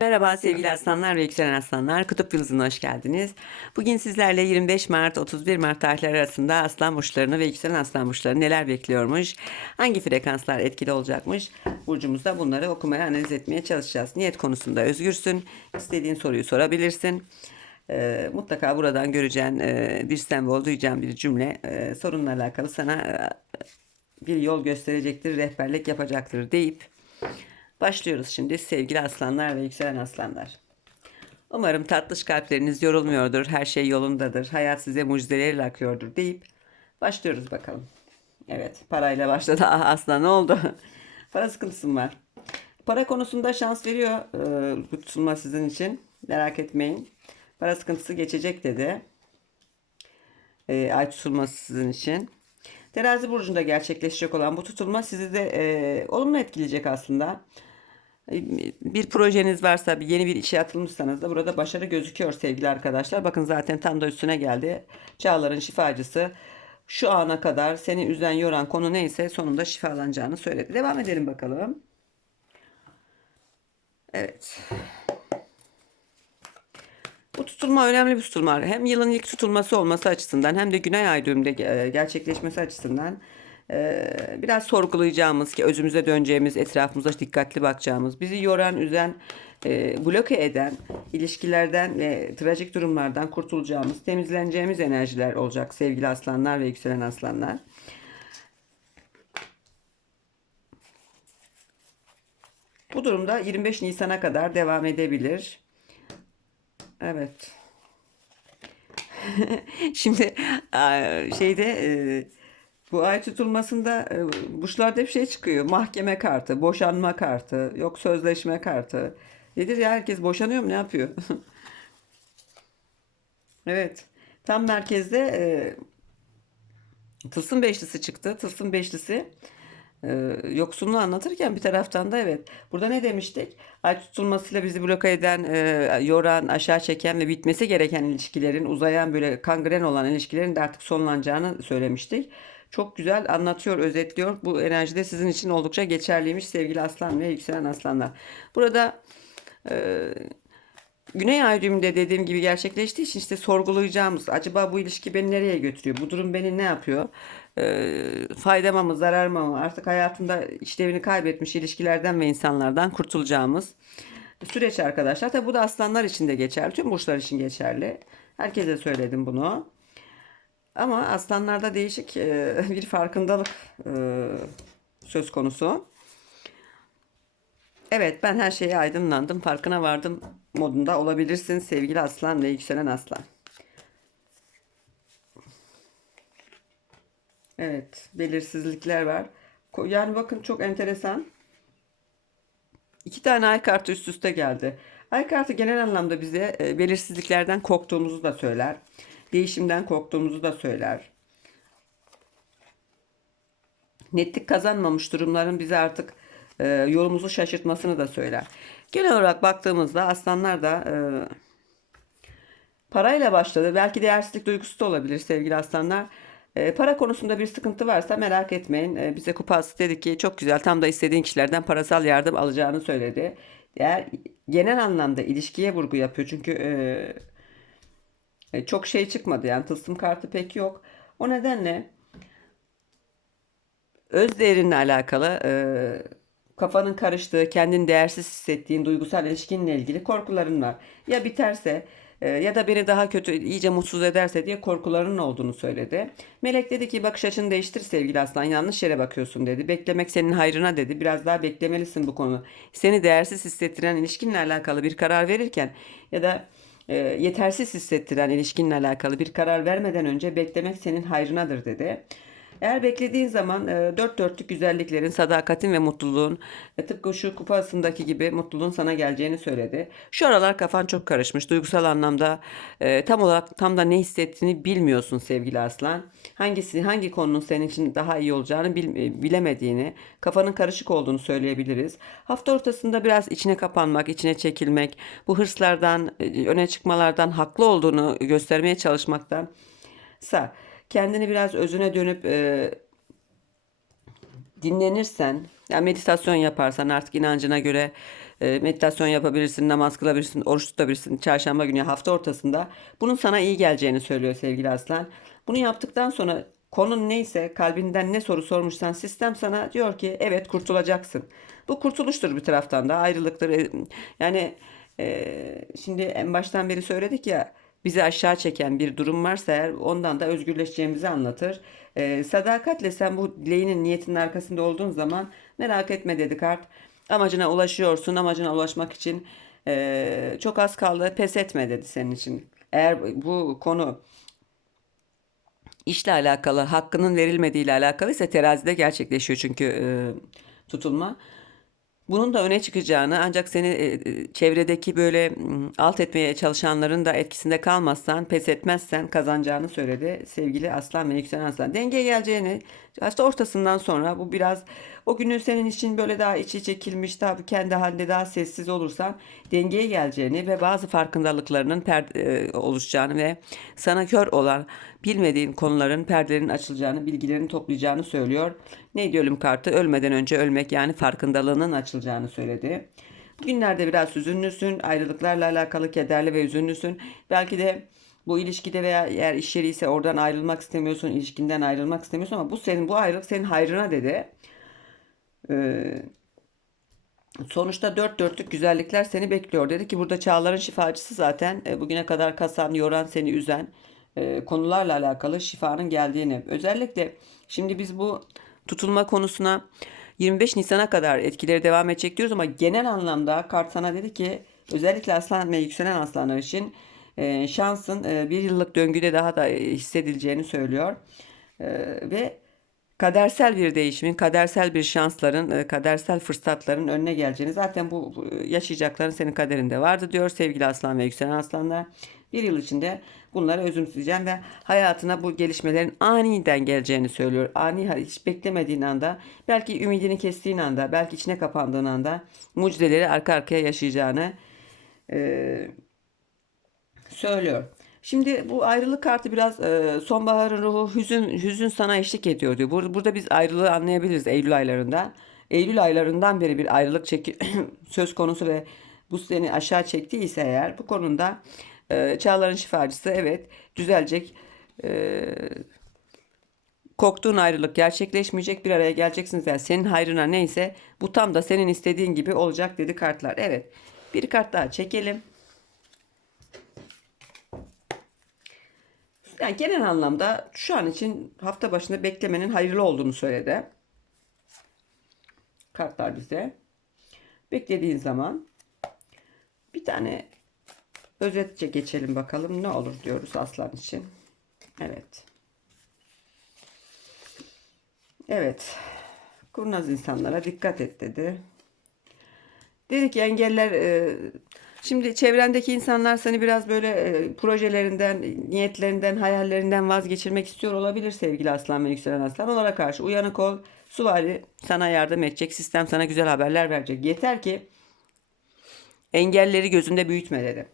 Merhaba sevgili aslanlar ve yükselen aslanlar. Kutup Yıldızı'na hoş geldiniz. Bugün sizlerle 25 Mart 31 Mart tarihleri arasında aslan burçlarını ve yükselen aslan burçlarını neler bekliyormuş? Hangi frekanslar etkili olacakmış? Burcumuzda bunları okumaya analiz etmeye çalışacağız. Niyet konusunda özgürsün. İstediğin soruyu sorabilirsin. Ee, mutlaka buradan göreceğin e, bir sembol, duyacağın bir cümle e, sorunla alakalı sana e, bir yol gösterecektir, rehberlik yapacaktır deyip Başlıyoruz şimdi sevgili aslanlar ve yükselen aslanlar. Umarım tatlış kalpleriniz yorulmuyordur, her şey yolundadır, hayat size mucizeleriyle akıyordur deyip başlıyoruz bakalım. Evet, parayla başladı. Ah aslan ne oldu? Para sıkıntısı var? Para konusunda şans veriyor e, tutulma sizin için. Merak etmeyin. Para sıkıntısı geçecek dedi. E, ay tutulması sizin için. Terazi burcunda gerçekleşecek olan bu tutulma sizi de e, olumlu etkileyecek aslında. Bir projeniz varsa, yeni bir işe atılmışsanız da burada başarı gözüküyor sevgili arkadaşlar. Bakın zaten tam da üstüne geldi. Çağların şifacısı şu ana kadar seni üzen, yoran konu neyse sonunda şifalanacağını söyledi. Devam edelim bakalım. Evet. Bu tutulma önemli bir tutulma. Hem yılın ilk tutulması olması açısından hem de Güney Ay düğümünde e, gerçekleşmesi açısından biraz sorgulayacağımız ki özümüze döneceğimiz, etrafımıza dikkatli bakacağımız, bizi yoran, üzen, e, bloke eden ilişkilerden ve trajik durumlardan kurtulacağımız, temizleneceğimiz enerjiler olacak sevgili aslanlar ve yükselen aslanlar. Bu durumda 25 Nisan'a kadar devam edebilir. Evet. Şimdi şeyde eee, bu ay tutulmasında eee, burçlarda hep şey çıkıyor. Mahkeme kartı, boşanma kartı, yok sözleşme kartı. Nedir ya herkes boşanıyor mu ne yapıyor? Evet. Tam merkezde eee Tılsım Beşlisi çıktı. Tılsım Beşlisi ee, yoksunluğu anlatırken bir taraftan da evet. Burada ne demiştik? Ay tutulmasıyla bizi bloke eden, e, yoran, aşağı çeken ve bitmesi gereken ilişkilerin, uzayan böyle kangren olan ilişkilerin de artık sonlanacağını söylemiştik. Çok güzel anlatıyor, özetliyor. Bu enerji de sizin için oldukça geçerliymiş sevgili aslan ve yükselen aslanlar. Burada e, Güney ay düğümünde dediğim gibi gerçekleştiği için işte sorgulayacağımız acaba bu ilişki beni nereye götürüyor? Bu durum beni ne yapıyor? Ee, faydama mı zararıma mı? Artık hayatımda işlevini kaybetmiş ilişkilerden ve insanlardan kurtulacağımız süreç arkadaşlar. Tabi bu da aslanlar için de geçerli. Tüm burçlar için geçerli. Herkese söyledim bunu. Ama aslanlarda değişik e, bir farkındalık e, söz konusu. Evet ben her şeye aydınlandım, farkına vardım modunda olabilirsin sevgili aslan ve yükselen aslan. Evet belirsizlikler var. Yani bakın çok enteresan. İki tane ay kartı üst üste geldi. Ay kartı genel anlamda bize e, belirsizliklerden korktuğumuzu da söyler. Değişimden korktuğumuzu da söyler. netlik kazanmamış durumların bize artık e, yolumuzu şaşırtmasını da söyler. Genel olarak baktığımızda aslanlar da e, parayla başladı. Belki değersizlik duygusu da olabilir sevgili aslanlar. E, para konusunda bir sıkıntı varsa merak etmeyin. E, bize kupası dedi ki çok güzel tam da istediğin kişilerden parasal yardım alacağını söyledi. Eğer genel anlamda ilişkiye vurgu yapıyor. Çünkü e, e, çok şey çıkmadı yani tılsım kartı pek yok. O nedenle öz değerinle alakalı e, kafanın karıştığı, kendini değersiz hissettiğin duygusal ilişkinle ilgili korkuların var. Ya biterse e, ya da beni daha kötü, iyice mutsuz ederse diye korkularının olduğunu söyledi. Melek dedi ki bakış açını değiştir sevgili aslan yanlış yere bakıyorsun dedi. Beklemek senin hayrına dedi. Biraz daha beklemelisin bu konu. Seni değersiz hissettiren ilişkinle alakalı bir karar verirken ya da e, yetersiz hissettiren ilişkinle alakalı bir karar vermeden önce beklemek senin hayrınadır dedi. Eğer beklediğin zaman e, dört dörtlük güzelliklerin, sadakatin ve mutluluğun e, tıpkı şu kupasındaki gibi mutluluğun sana geleceğini söyledi. Şu aralar kafan çok karışmış. Duygusal anlamda e, tam olarak tam da ne hissettiğini bilmiyorsun sevgili aslan. Hangisi, hangi konunun senin için daha iyi olacağını bil- e, bilemediğini, kafanın karışık olduğunu söyleyebiliriz. Hafta ortasında biraz içine kapanmak, içine çekilmek, bu hırslardan, e, öne çıkmalardan haklı olduğunu göstermeye çalışmaktan sa kendini biraz özüne dönüp e, dinlenirsen, yani meditasyon yaparsan artık inancına göre e, meditasyon yapabilirsin, namaz kılabilirsin, oruç tutabilirsin çarşamba günü hafta ortasında. Bunun sana iyi geleceğini söylüyor sevgili aslan. Bunu yaptıktan sonra konun neyse kalbinden ne soru sormuşsan sistem sana diyor ki evet kurtulacaksın. Bu kurtuluştur bir taraftan da ayrılıktır. E, Yani e, şimdi en baştan beri söyledik ya bizi aşağı çeken bir durum varsa eğer ondan da özgürleşeceğimizi anlatır. E, sadakatle sen bu dileğinin niyetinin arkasında olduğun zaman merak etme dedi kart. Amacına ulaşıyorsun. Amacına ulaşmak için e, çok az kaldı. Pes etme dedi senin için. Eğer bu konu işle alakalı, hakkının verilmediği ile alakalı ise terazide gerçekleşiyor çünkü e, tutulma. Bunun da öne çıkacağını ancak seni e, e, çevredeki böyle alt etmeye çalışanların da etkisinde kalmazsan, pes etmezsen kazanacağını söyledi sevgili Aslan ve Yükselen Aslan. Dengeye geleceğini, işte ortasından sonra bu biraz o günün senin için böyle daha içi çekilmiş, daha kendi halinde daha sessiz olursan dengeye geleceğini ve bazı farkındalıklarının per- e, oluşacağını ve sana kör olan bilmediğin konuların perdelerin açılacağını, bilgilerin toplayacağını söylüyor. Ne diyor ölüm kartı? Ölmeden önce ölmek yani farkındalığının açılacağını söyledi. Bugünlerde biraz hüzünlüsün, ayrılıklarla alakalı kederli ve hüzünlüsün. Belki de bu ilişkide veya eğer iş yeri ise oradan ayrılmak istemiyorsun, ilişkinden ayrılmak istemiyorsun ama bu senin bu ayrılık senin hayrına dedi. Ee, Sonuçta dört dörtlük güzellikler seni bekliyor. Dedi ki burada çağların şifacısı zaten e, bugüne kadar kasan, yoran, seni üzen e, konularla alakalı şifanın geldiğini. Özellikle şimdi biz bu tutulma konusuna 25 Nisan'a kadar etkileri devam edecek diyoruz ama genel anlamda kart sana dedi ki özellikle aslan ve yükselen aslanlar için e, şansın bir yıllık döngüde daha da hissedileceğini söylüyor. Ve kadersel bir değişimin, kadersel bir şansların, e, kadersel fırsatların önüne geleceğini zaten bu bu yaşayacakların senin kaderinde vardı diyor sevgili aslan ve yükselen aslanlar. Bir yıl içinde bunları özümseyeceğim ve hayatına bu gelişmelerin aniden geleceğini söylüyor. Ani hiç beklemediğin anda, belki ümidini kestiğin anda, belki içine kapandığın anda mucizeleri arka arkaya yaşayacağını e, söylüyor. Şimdi bu ayrılık kartı biraz e, sonbaharın ruhu hüzün hüzün sana eşlik ediyor diyor. Burada, burada biz ayrılığı anlayabiliriz Eylül aylarında. Eylül aylarından beri bir ayrılık çeki söz konusu ve bu seni aşağı çektiyse eğer bu konuda e, çağların şifacısı evet düzelecek. E, korktuğun ayrılık gerçekleşmeyecek bir araya geleceksiniz. Yani senin hayrına neyse bu tam da senin istediğin gibi olacak dedi kartlar. Evet bir kart daha çekelim. Yani genel anlamda şu an için hafta başında beklemenin hayırlı olduğunu söyledi. Kartlar bize. Beklediğin zaman bir tane özetçe geçelim bakalım ne olur diyoruz aslan için. Evet. Evet. Kurnaz insanlara dikkat et dedi. Dedi ki engeller e, şimdi çevrendeki insanlar seni biraz böyle e, projelerinden, niyetlerinden, hayallerinden vazgeçirmek istiyor olabilir sevgili aslan ve yükselen aslan. Onlara karşı uyanık ol. Suvari sana yardım edecek. Sistem sana güzel haberler verecek. Yeter ki engelleri gözünde büyütme dedi.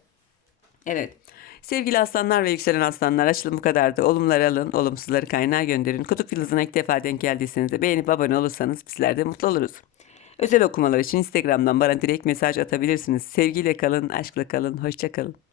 Evet. Sevgili aslanlar ve yükselen aslanlar açılım bu kadardı. Olumları alın, olumsuzları kaynağa gönderin. Kutup yıldızına ilk defa denk geldiyseniz de beğenip abone olursanız bizler de mutlu oluruz. Özel okumalar için Instagram'dan bana direkt mesaj atabilirsiniz. Sevgiyle kalın, aşkla kalın, hoşça kalın.